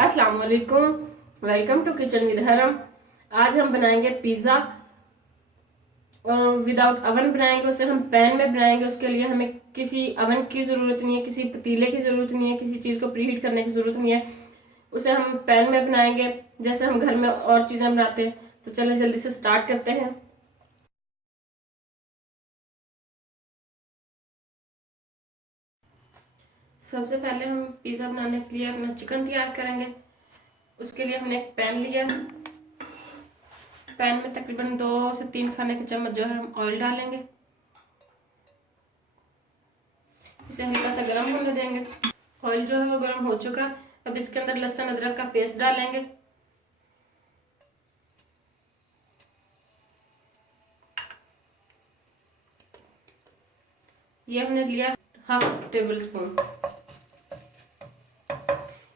अस्सलाम वालेकुम। Welcome to kitchen with हरम। आज हम बनाएंगे पिज्ज़ा और विदाउट अवन बनाएंगे। उसे हम पैन में बनाएंगे। उसके लिए हमें किसी अवन की ज़रूरत नहीं है, किसी पतीले की ज़रूरत नहीं है, किसी चीज़ को प्रीहीट करने की ज़रूरत नहीं है। उसे हम पैन में बनाएंगे जैसे हम घर में और चीज़ें बनाते हैं। तो चलिए जल्दी से स्टार्ट करते हैं। सबसे पहले हम पिज़्ज़ा बनाने के लिए अपना चिकन तैयार करेंगे। उसके लिए हमने एक पैन लिया। पैन में तकरीबन 2 से 3 खाने के चम्मच जो है हम ऑयल डालेंगे। इसे हल्का सा गर्म होने देंगे। ऑयल जो है वो गर्म हो चुका है। अब इसके अंदर लहसुन अदरक का पेस्ट डालेंगे। ये हमने लिया 1/2 टेबल स्पून।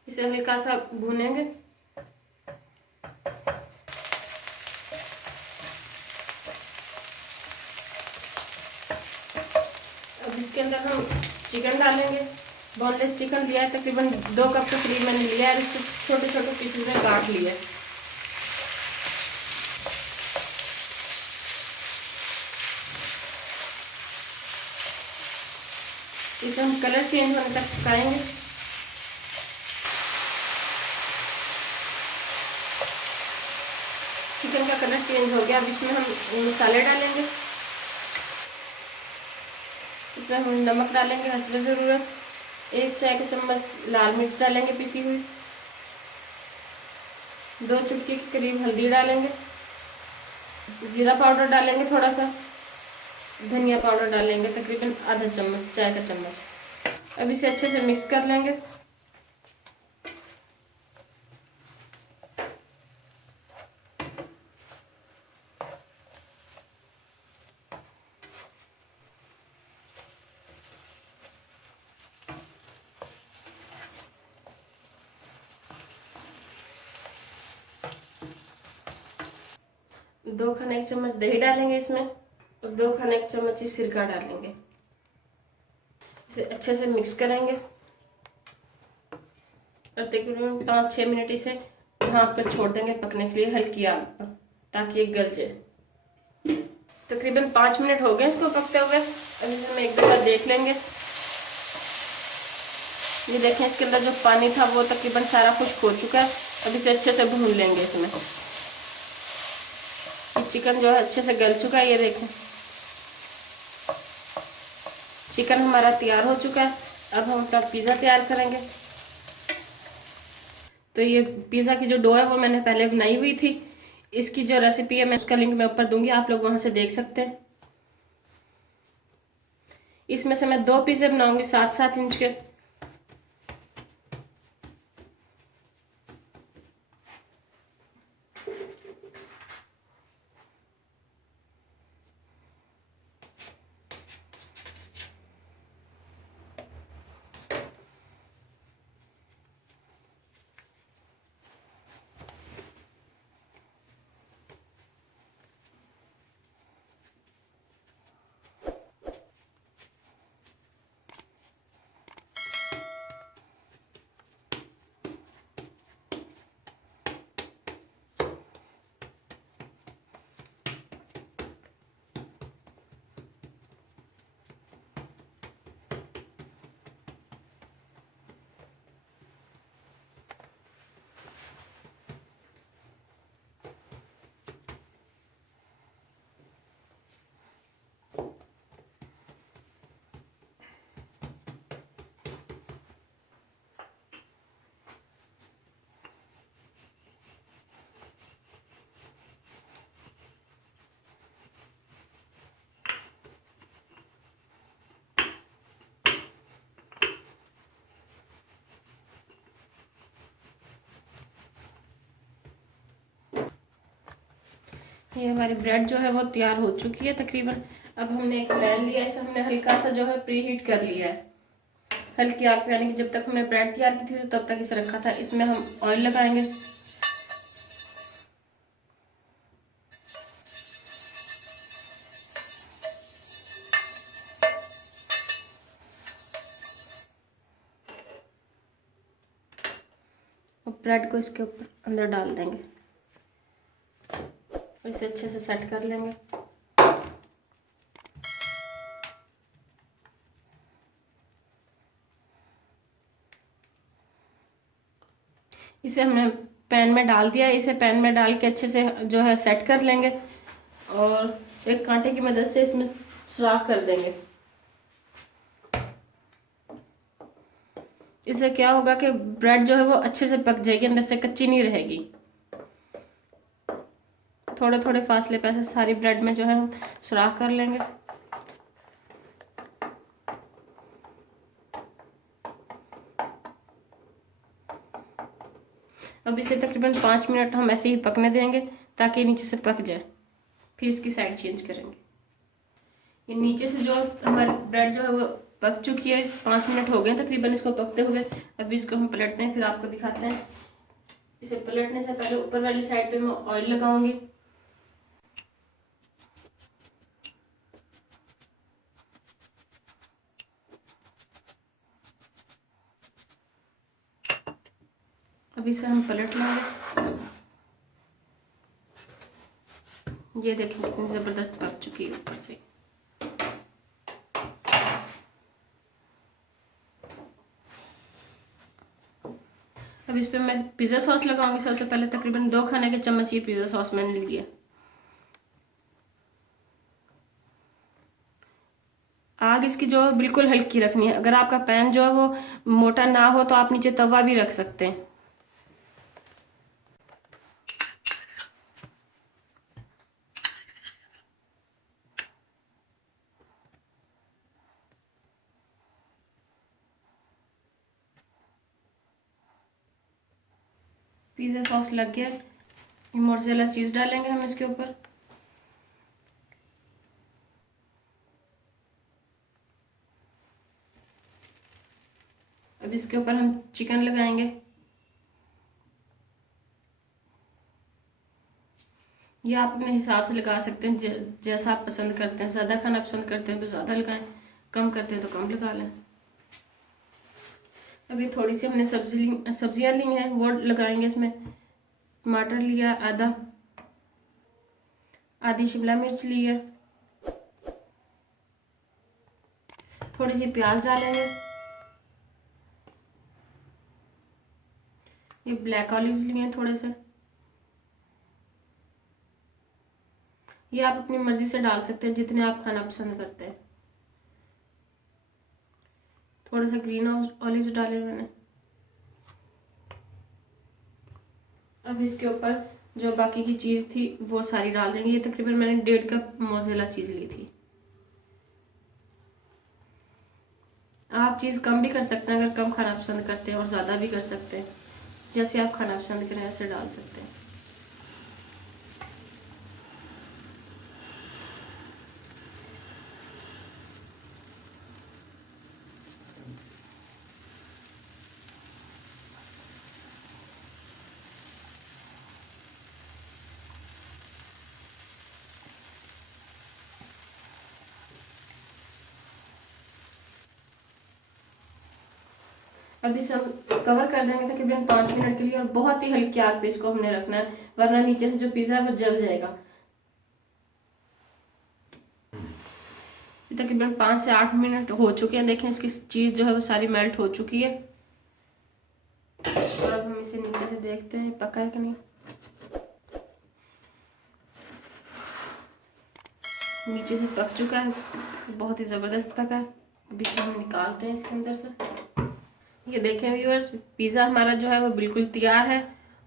इसे हल्का सा भूनेंगे। अब इसके अंदर हम चिकन डालेंगे। बोनलेस चिकन लिया है, तकरीबन 2 कप के करीब मैंने लिया है। इसको छोटे छोटे पीसेस में काट लिया है। इसे हम कलर चेंज होने तक पकाएंगे। चिकन का कलर चेंज हो गया। अब इसमें हम मसाले डालेंगे। इसमें हम नमक डालेंगे हस्ब ज़रूरत। 1 चाय का चम्मच लाल मिर्च डालेंगे पिसी हुई। 2 चुटकी के करीब हल्दी डालेंगे। जीरा पाउडर डालेंगे थोड़ा सा। धनिया पाउडर डालेंगे तकरीबन आधा चम्मच, चाय का चम्मच। अब इसे अच्छे से मिक्स कर लेंगे। दो खाने के चम्मच दही डालेंगे इसमें और 2 खाने के चम्मच ही सिरका डालेंगे। इसे अच्छे से मिक्स करेंगे और तकरीबन 5-6 मिनट इसे भाप पर छोड़ देंगे पकने के लिए हल्की आग पर, ताकि ये गल जाए। तकरीबन 5 मिनट हो गए इसको पकते हुए। अब इसे हम एक दफा देख लेंगे। ये देखें, इसके अंदर जो पानी था वो तकरीबन सारा खुश्क हो चुका है। अब इसे अच्छे से भून लेंगे। इसमें चिकन जो है अच्छे से गल चुका है। ये देखें, चिकन हमारा तैयार हो चुका है। अब हम अपना पिज़्ज़ा तैयार करेंगे। तो ये पिज़्ज़ा की जो डो है वो मैंने पहले बनाई हुई थी। इसकी जो रेसिपी है मैं उसका लिंक मैं ऊपर दूंगी, आप लोग वहां से देख सकते हैं। इसमें से मैं 2 पिज़्ज़े बनाऊंगी 7-7 इंच के। ये हमारी ब्रेड जो है वो तैयार हो चुकी है तकरीबन। अब हमने एक पैन लिया, इसे हमने हल्का सा जो है प्री हीट कर लिया है हल्की आग पे, यानी कि जब तक हमने ब्रेड तैयार की थी तब तक इसे रखा था। इसमें हम ऑयल लगाएंगे। और ब्रेड को इसके ऊपर अंदर डाल देंगे, इसे अच्छे से सेट कर लेंगे। इसे हमने पैन में डाल दिया, इसे पैन में डाल के अच्छे से जो है सेट कर लेंगे और एक कांटे की मदद से इसमें सुराख कर देंगे। इससे क्या होगा कि ब्रेड जो है वो अच्छे से पक जाएगी, अंदर से कच्ची नहीं रहेगी। थोड़े थोड़े फासले पे ऐसे सारी ब्रेड में जो है हम सुराख कर लेंगे। अब इसे तकरीबन 5 मिनट हम ऐसे ही पकने देंगे ताकि नीचे से पक जाए। फिर इसकी साइड चेंज करेंगे। ये नीचे से जो हमारी ब्रेड जो है वो पक चुकी है, 5 मिनट हो गए तकरीबन इसको पकते हुए। अभी इसको हम पलटते हैं, फिर आपको दिखाते हैं। इसे पलटने से पहले ऊपर वाली साइड पे मैं ऑयल लगाऊंगी। अभी इसे हम पलट लेंगे। ये देखिए कितनी जबरदस्त पक चुकी है ऊपर से। अब इस पर मैं पिज़्ज़ा सॉस लगाऊंगी। सबसे पहले तकरीबन 2 खाने के चम्मच ये पिज़्ज़ा सॉस मैंने लिया। आग इसकी जो बिल्कुल हल्की रखनी है। अगर आपका पैन जो है वो मोटा ना हो तो आप नीचे तवा भी रख सकते हैं। पिज़्ज़ा सॉस लग गया। मोज़रेला चीज़ डालेंगे हम इसके ऊपर। अब इसके ऊपर हम चिकन लगाएंगे। ये आप अपने हिसाब से लगा सकते हैं, जैसा आप पसंद करते हैं। ज़्यादा खाना पसंद करते हैं तो ज़्यादा लगाएं, कम करते हैं तो कम लगा लें। अभी थोड़ी सी हमने सब्जियां ली हैं, वो लगाएंगे इसमें। टमाटर लिया आधा, आधी शिमला मिर्च ली है, थोड़ी सी प्याज डालेंगे। ये ब्लैक ऑलिव्स लिए हैं थोड़े से। ये आप अपनी मर्जी से डाल सकते हैं जितने आप खाना पसंद करते हैं। थोड़े से ग्रीन ऑलिव्स डाले मैंने। अब इसके ऊपर जो बाकी की चीज़ थी वो सारी डाल देंगे। ये तकरीबन मैंने 1.5 कप मोज़रेला चीज़ ली थी। आप चीज़ कम भी कर सकते हैं अगर कम खाना पसंद करते हैं, और ज़्यादा भी कर सकते हैं। जैसे आप खाना पसंद करें ऐसे डाल सकते हैं। अब इसे हम कवर कर देंगे तकरीबन 5 मिनट के लिए, और बहुत ही हल्की आग पे इसको हमने रखना है, वरना नीचे से जो पिज़्ज़ा है वो जल जाएगा। तकरीबन 5 से 8 मिनट हो चुके हैं। देखें इसकी चीज़ जो है वो सारी मेल्ट हो चुकी है। और अब हम इसे नीचे से देखते हैं पका है कि नहीं। नीचे से पक चुका है, बहुत ही ज़बरदस्त पका है। अभी इसे हम निकालते हैं इसके अंदर से। ये देखें व्यूअर्स, पिज़्ज़ा हमारा जो है वो बिल्कुल तैयार है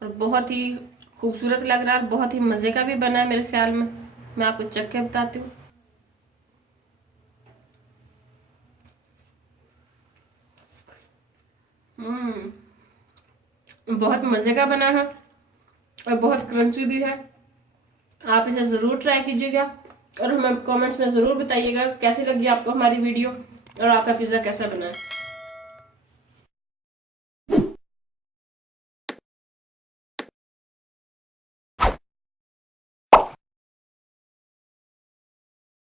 और बहुत ही खूबसूरत लग रहा है, बहुत ही मज़े का भी बना है मेरे ख्याल में। मैं आपको चख के बताती हूँ। बहुत मज़े का बना है और बहुत क्रंची भी है। आप इसे ज़रूर ट्राई कीजिएगा और हमें कमेंट्स में ज़रूर बताइएगा कैसी लगी आपको हमारी वीडियो और आपका पिज़्ज़ा कैसा बना है।